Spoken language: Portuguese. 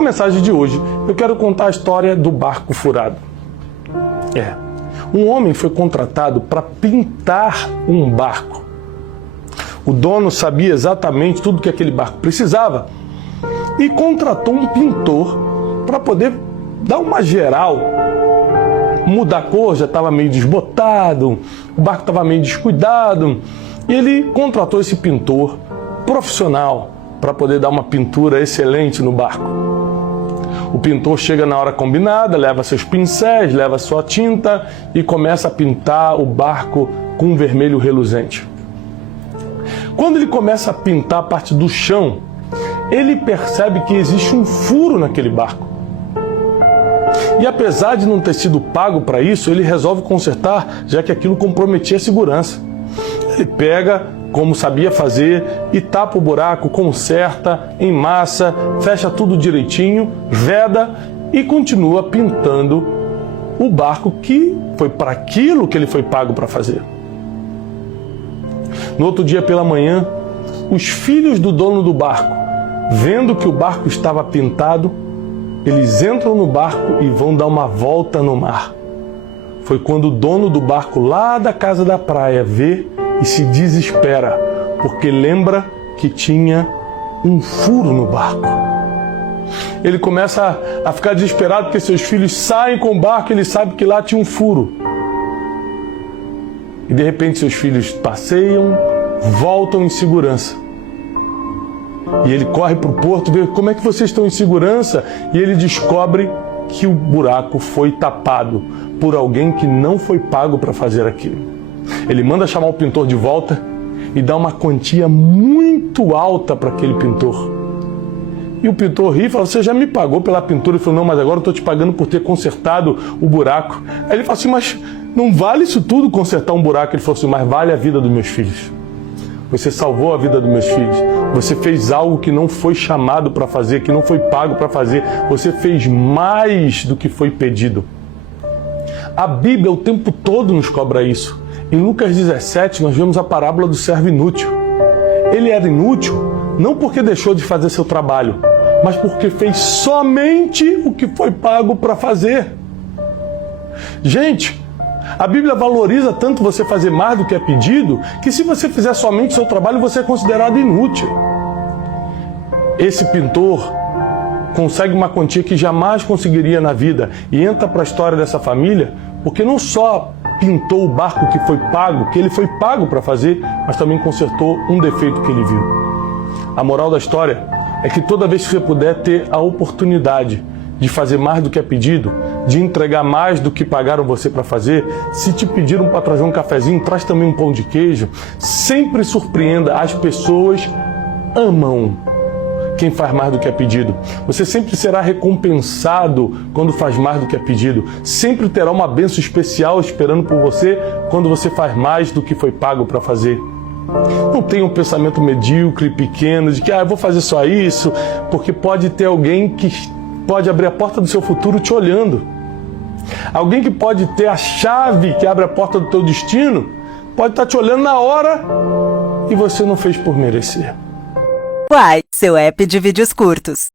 Na mensagem de hoje, eu quero contar a história do barco furado. Um homem foi contratado para pintar um barco. O dono sabia exatamente tudo que aquele barco precisava e contratou um pintor para poder dar uma geral, mudar a cor, já estava meio desbotado, o barco estava meio descuidado, e ele contratou esse pintor profissional para poder dar uma pintura excelente no barco. O pintor chega na hora combinada, leva seus pincéis, leva sua tinta e começa a pintar o barco com um vermelho reluzente. Quando ele começa a pintar a parte do chão, ele percebe que existe um furo naquele barco. E apesar de não ter sido pago para isso, ele resolve consertar, já que aquilo comprometia a segurança. Ele pega, como sabia fazer, e tapa o buraco, conserta, emassa, fecha tudo direitinho, veda e continua pintando o barco, que foi para aquilo que ele foi pago para fazer. No outro dia pela manhã, os filhos do dono do barco, vendo que o barco estava pintado, eles entram no barco e vão dar uma volta no mar. Foi quando o dono do barco lá da casa da praia vê e se desespera, porque lembra que tinha um furo no barco. Ele começa a ficar desesperado porque seus filhos saem com o barco e ele sabe que lá tinha um furo. E de repente seus filhos passeiam, voltam em segurança. E ele corre para o porto, vê como é que vocês estão em segurança, e ele descobre que o buraco foi tapado por alguém que não foi pago para fazer aquilo. Ele manda chamar o pintor de volta e dá uma quantia muito alta para aquele pintor. E o pintor ri e fala: você já me pagou pela pintura? Ele falou: não, mas agora eu estou te pagando por ter consertado o buraco. Aí ele fala assim: mas não vale isso tudo consertar um buraco? Ele falou assim: mas vale a vida dos meus filhos. Você salvou a vida dos meus filhos. Você fez algo que não foi chamado para fazer, que não foi pago para fazer. Você fez mais do que foi pedido. A Bíblia o tempo todo nos cobra isso. Em Lucas 17, nós vemos a parábola do servo inútil. Ele era inútil não porque deixou de fazer seu trabalho, mas porque fez somente o que foi pago para fazer. Gente, a Bíblia valoriza tanto você fazer mais do que é pedido, que se você fizer somente seu trabalho, você é considerado inútil. Esse pintor consegue uma quantia que jamais conseguiria na vida e entra para a história dessa família, porque não só pintou o barco que foi pago, que ele foi pago para fazer, mas também consertou um defeito que ele viu. A moral da história é que toda vez que você puder ter a oportunidade de fazer mais do que é pedido, de entregar mais do que pagaram você para fazer, se te pediram para trazer um cafezinho, traz também um pão de queijo. Sempre surpreenda, as pessoas amam quem faz mais do que é pedido. Você sempre será recompensado quando faz mais do que é pedido. Sempre terá uma bênção especial esperando por você quando você faz mais do que foi pago para fazer. Não tenha um pensamento medíocre, pequeno, de que eu vou fazer só isso, porque pode ter alguém que pode abrir a porta do seu futuro te olhando. Alguém que pode ter a chave que abre a porta do teu destino, pode estar te olhando na hora e você não fez por merecer. Uai, seu app de vídeos curtos.